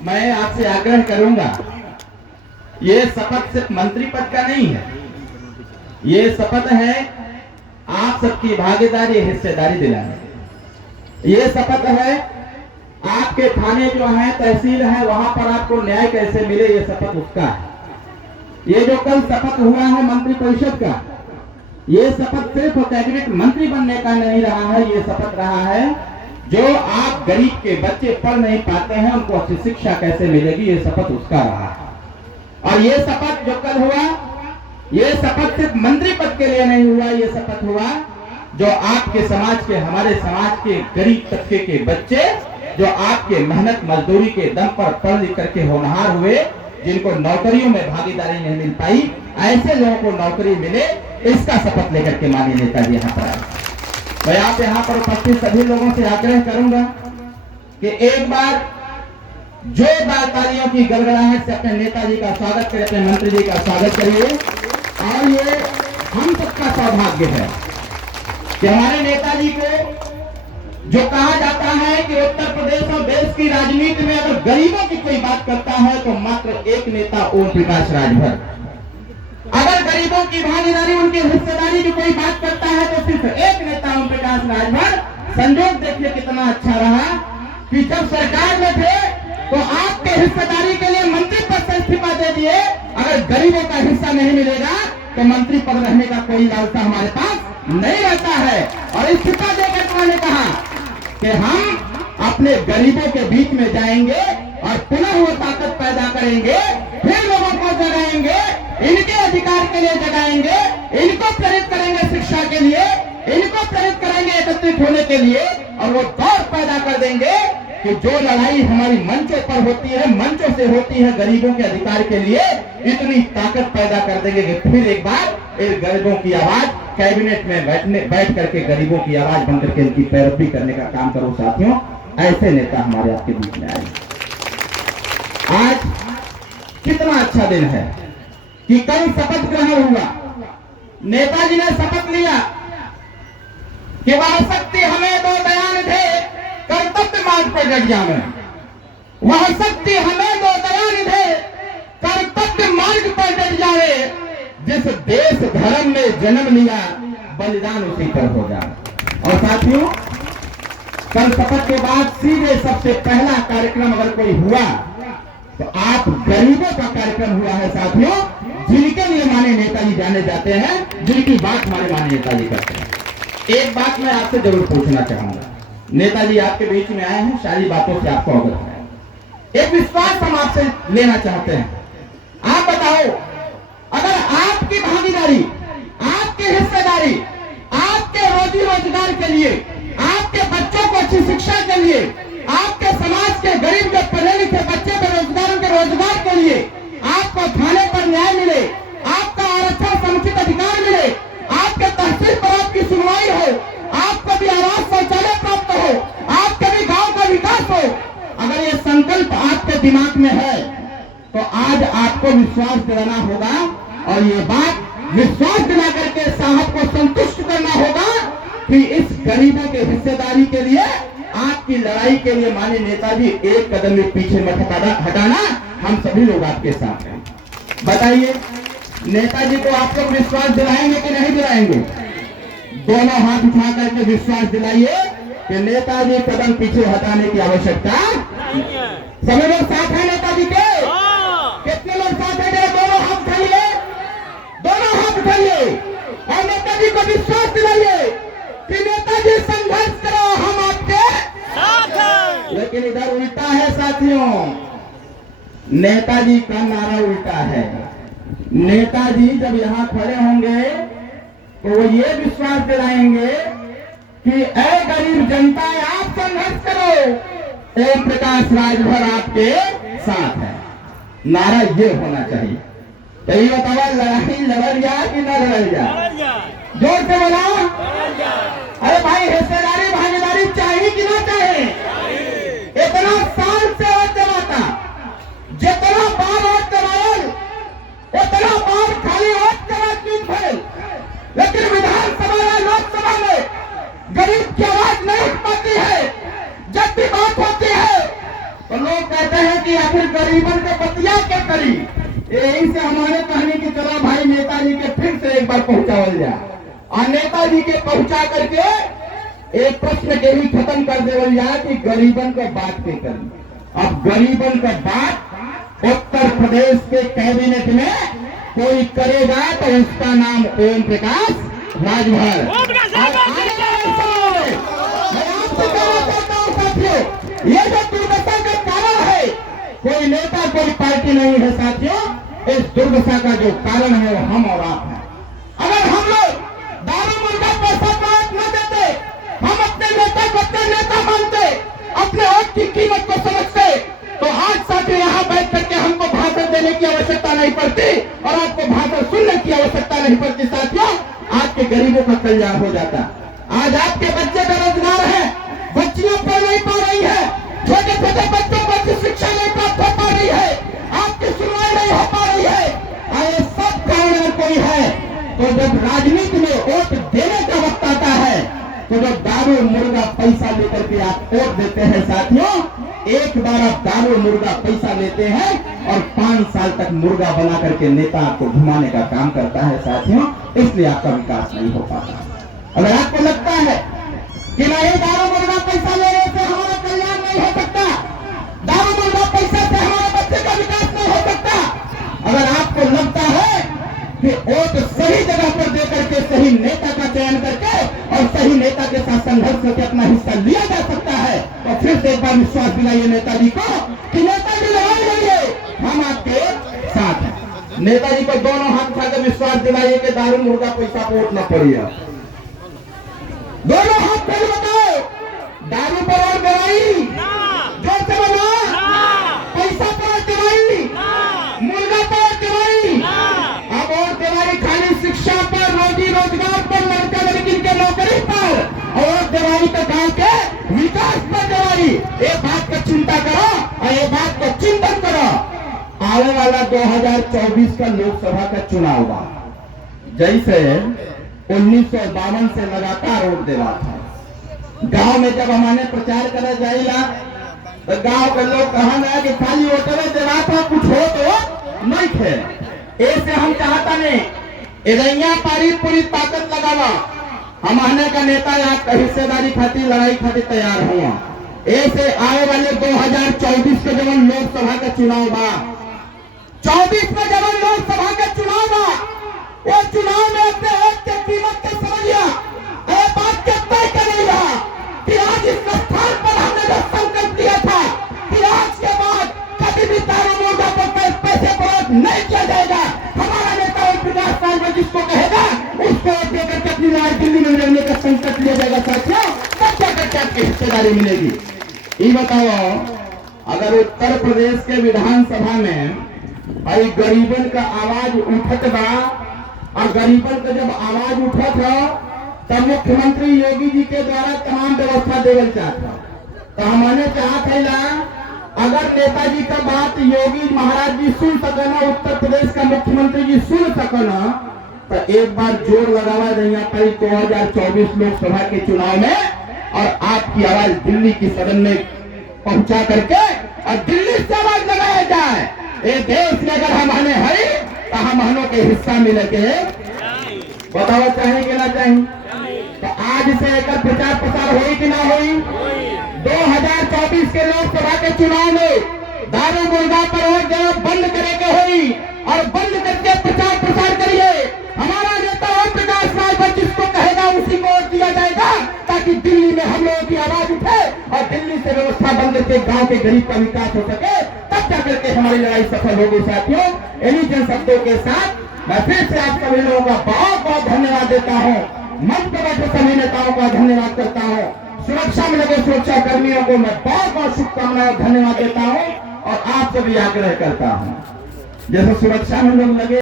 मैं आपसे आग्रह करूंगा, ये शपथ सिर्फ मंत्री पद का नहीं है, ये शपथ है आप सबकी भागीदारी हिस्सेदारी दिलाने। ये शपथ है आपके थाने जो है, तहसील है, वहां पर आपको न्याय कैसे मिले, ये शपथ उसका है। ये जो कल शपथ हुआ है मंत्री परिषद का, ये शपथ सिर्फ कैबिनेट मंत्री बनने का नहीं रहा है, ये शपथ रहा है जो आप गरीब के बच्चे पढ़ नहीं पाते हैं उनको अच्छी शिक्षा कैसे मिलेगी, ये शपथ उसका रहा है। और ये शपथ जो कल हुआ, ये शपथ सिर्फ मंत्री पद के लिए नहीं हुआ, ये शपथ हुआ जो आपके समाज के, हमारे समाज के गरीब तबके के बच्चे जो आपके मेहनत मजदूरी के दम पर पढ़ लिख करके होनहार हुए, जिनको नौकरियों में भागीदारी नहीं मिल पाई, ऐसे लोगों को नौकरी मिले, इसका शपथ लेकर के माननीय नेताजी यहाँ पर आए। मैं आप यहाँ पर उपस्थित सभी लोगों से आग्रह करूंगा कि एक बार जोरदार तालियों की गड़गड़ाहट से अपने नेताजी का स्वागत करें, अपने मंत्री जी का स्वागत करिए। और ये हम सबका सौभाग्य है कि हमारे नेताजी को, जो कहा जाता है कि उत्तर प्रदेश और देश की राजनीति में अगर गरीबों की कोई बात करता है तो मात्र एक नेता ओम प्रकाश राजभर। अगर गरीबों की भागीदारी, उनकी हिस्सेदारी की कोई बात करता है तो सिर्फ एक नेता ओम प्रकाश राजभर। संजोग देखिए कितना अच्छा रहा कि जब सरकार में थे तो आपके हिस्सेदारी के लिए मंत्री पद से इस्तीफा दे दिए। अगर गरीबों का हिस्सा नहीं मिलेगा तो मंत्री पद रहने का कोई लालसा हमारे पास नहीं रहता है। और इस्तीफा देकर उन्होंने कहा कि हम अपने गरीबों के बीच में जाएंगे और पुनः वो ताकत पैदा करेंगे, फिर लोगों को जगाएंगे, इनके अधिकार के लिए जगाएंगे, इनको प्रेरित करेंगे शिक्षा के लिए, इनको प्रेरित करेंगे एकत्रित होने के लिए, और वो दौर पैदा कर देंगे कि जो लड़ाई हमारी मंचों पर होती है, मंचों से होती है गरीबों के अधिकार के लिए, इतनी ताकत पैदा कर देंगे कि फिर एक बार इस गरीबों की आवाज कैबिनेट में बैठ करके गरीबों की आवाज बनकर के इनकी पैरवी करने का काम करो। साथियों, ऐसे नेता हमारे आपके बीच में आए। आज कितना अच्छा दिन है कि कल शपथ ग्रहण हुआ। नेताजी ने शपथ लिया कि वह शक्ति हमें दो दयान दे, कर्तव्य मार्ग पर डट जावे। वह शक्ति हमें दो दयान दे, कर्तव्य मार्ग पर डट जावे। जिस देश धर्म में जन्म लिया, बलिदान उसी पर हो जाए। और साथियों, कल शपथ के बाद सीधे सबसे पहला कार्यक्रम अगर कोई हुआ तो आप गरीबों का कार्यक्रम हुआ है साथियों, जिनके लिए माननीय नेताजी जाने जाते हैं, जिनकी बात हमारे माननीय नेताजी करते हैं। एक बात मैं आपसे जरूर पूछना चाहूंगा, नेताजी आपके बीच में आए हैं, सारी बातों से आपको अवगत है। एक विश्वास हम आपसे लेना चाहते हैं। आप बताओ, अगर आपकी भागीदारी, आपकी हिस्सेदारी, आपके रोजी रोजगार के लिए, आपके बच्चों को अच्छी शिक्षा के लिए, आपके समाज के गरीब जो पढ़े लिखे बच्चे बेरोजगारों के रोजगार के लिए, आपको थाने पर न्याय मिले, आपका आरक्षण समुचित अधिकार मिले, आपके तहसील पर आपकी सुनवाई हो, आपको भी आवास शौचालय प्राप्त हो, आपके भी गांव का विकास हो, अगर ये संकल्प आपके दिमाग में है तो आज आपको विश्वास दिलाना होगा। और ये बात विश्वास दिला करके साहब को संतुष्ट करना होगा कि इस गरीबों के हिस्सेदारी के लिए, आपकी लड़ाई के लिए माननीय नेताजी एक कदम भी पीछे मत हटाना, हम सभी लोग आपके साथ हैं। बताइए, नेताजी को आप लोग विश्वास दिलाएंगे कि नहीं दिलाएंगे? दोनों हाथ उठा करके विश्वास दिलाइए कि नेताजी कदम पीछे हटाने की आवश्यकता। सभी लोग साथ हैं नेताजी के? कितने लोग साथ हैं? दोनों हाथ उठाइए, दोनों हाथ उठाइए और नेताजी को विश्वास दिलाइए कि नेताजी संघर्ष करो, हम आपके साथ हैं। लेकिन इधर उल्टा है साथियों, नेताजी का नारा उल्टा है। नेताजी जब यहाँ खड़े होंगे तो वो ये विश्वास दिलाएंगे कि ऐ गरीब जनता, आप संघर्ष करो, ओम प्रकाश राजभर आपके साथ है। नारा ये होना चाहिए। तो ये बताओ, लड़ाई लड़ जा कि न लड़ जा? जोर से बोला। अरे भाई, हिस्सेदारी भागीदारी चाहिए कि ना चाहिए? इतना साल से वोट जमाता, जितना बार वोट जमायल उतना बार खाली वोट जमा क्यों भरे, लेकिन विधानसभा या लोकसभा में गरीब की आवाज नहीं उठ पाती है। जब भी बात होती है तो लोग कहते हैं कि आखिर गरीबन के बतिया के करी। यही से हमारे कहने की चलो भाई नेताजी के फिर से एक बार पहुंचावल जाए और नेताजी के पहुंचा करके एक प्रश्न के ही खत्म कर देवल जाए कि गरीबन का बात के करी। अब गरीबन का बात उत्तर प्रदेश के कैबिनेट में कोई करेगा तो उसका नाम ओम प्रकाश राजभर। ये जो दुर्दशा का कारण है, कोई नेता कोई पार्टी नहीं है साथियों, इस दुर्दशा का जो कारण है वो हम और आप हैं। अगर हम लोग दारू मुर्गा पैसा पास न देते, हम अपने नेता को अपने नेता मानते, अपने वोट की कीमत को समझते, तो आज साथियों यहाँ बैठ करके हमको भाषण देने की आवश्यकता नहीं पड़ती और आपको भाषण सुनने की आवश्यकता नहीं पड़ती। साथियों, आज के गरीबों का कल्याण हो जाता। आज आपके बच्चे बेरोजगार हैं, बच्चियां पढ़ नहीं पा रही है, छोटे छोटे बच्चों को अच्छी शिक्षा नहीं प्राप्त हो पा रही है, आपकी सुनवाई नहीं हो पा रही है। ये सब कारण कोई है तो जब राजनीति में वोट देने का वक्त आता है तो जब दारू मुर्गा पैसा लेकर के आप वोट देते हैं साथियों, एक बार आप दारू मुर्गा पैसा लेते हैं और 5 साल तक मुर्गा बना करके नेता आपको घुमाने का काम करता है साथियों, इसलिए आपका विकास नहीं हो पाता। अगर आपको लगता है कि नहीं दारू मुर्गा पैसा लेने से हमारा कल्याण नहीं हो सकता, दारू मुर्गा पैसा से हमारे बच्चे का विकास नहीं हो सकता, अगर आपको लगता है कि वोट सही जगह पर दे करके सही नेता का चयन करके और सही नेता के साथ संघर्ष करके अपना हिस्सा लिया जा सकता है, तो फिर से एक बार विश्वास दिलाइए नेताजी को कि नेताजी लड़ाई लड़िए, हम आपके साथ हैं। नेताजी को दोनों हाथ उठा के विश्वास दिलाइए कि दारू मुर्गा पैसा पर वोट न पड़िए। दोनों हाथ पहले बताओ, दारू पर और दवाई जोर से बोलो, पैसा पर दवाई, मुर्गा पर दवाई, अब और दवाई खाली शिक्षा पर, रोजी रोजगार पर, लड़का लड़की के नौकरी पर और दवाई तो गांव के विकास पर दवाई। ये बात का चिंता करो और ये बात का चिंतन करो। आने वाला 2024 का लोकसभा का चुनाव हुआ, जैसे 1952 से लगातार वोट देवा था। गांव में जब हमने प्रचार करा जाएगा तो गांव के लोग कहना कि खाली वोटर देवा था, कुछ हो तो नहीं थे। ऐसे हम चाहता नहीं, इधर पारी पूरी ताकत लगावा, हम आने का नेता आपका हिस्सेदारी खातिर लड़ाई खातिर तैयार हुआ। ऐसे आए वाले 2024 के जब लोकसभा का चुनाव बा, 24 में जब लोकसभा का चुनाव बा, वो चुनाव में अपने वोट की कीमत के समझिया बात के तय करेगा कि आज इस स्थान पर हमने जो संकल्प लिया था कि आज के बाद कभी भी दारू मुर्गा पर पैसे पर नहीं किया जाएगा, हमारा नेता ओम प्रकाश राजभर जिसको कहेगा उसको वोट देकर के अपनी लड़ाई दिल्ली में लड़ने का संकल्प लिया जाएगा साथियों, तब जाकर के आपकी हिस्सेदारी मिलेगी। ये बताओ, अगर उत्तर प्रदेश के विधानसभा में भाई गरीबन का आवाज उठत बा और गरीबन का जब आवाज उठत है तब मुख्यमंत्री योगी जी के द्वारा तमाम व्यवस्था देवल चाहता, तो हमने चाहत है ना, अगर नेताजी का बात योगी महाराज जी सुन सकना, उत्तर प्रदेश का मुख्यमंत्री जी सुन सकना, तो एक बार जोर लगावा देंगे कल 2024 लोकसभा के चुनाव में और आपकी आवाज दिल्ली की सदन में पहुंचा करके और दिल्ली से आवाज लगाया जाए। ये देश में अगर हमारे है तो हम के हिस्सा मिलेंगे, बताओ चाहे कि ना चाहिए। तो आज से एक प्रचार प्रसार हुई कि ना हुई? 2024 के लोकसभा के चुनाव में दारू मुर्गा पर वोट देना बंद करेंगे हुई और बंद करके प्रचार प्रसार करिए। हमारा नेता ओम प्रकाश राजभर जिसको कहेगा उसी को वोट दिया जाएगा, ताकि दिल्ली में हम लोगों की आवाज उठे और दिल्ली से व्यवस्था बंद करके गांव के गरीब का विकास हो सके, तब जाकर के हमारी लड़ाई सफल होगी साथियों। इन्हीं जन शब्दों के साथ मैं फिर से आप सभी लोगों का बहुत बहुत धन्यवाद देता हूँ। मंच पर बैठे सभी नेताओं का धन्यवाद करता हूँ। सुरक्षा में लगे सुरक्षा कर्मियों को मैं बहुत बहुत शुभकामनाएं धन्यवाद देता हूँ और आपसे भी आग्रह करता हूँ, जैसे सुरक्षा में लोग लगे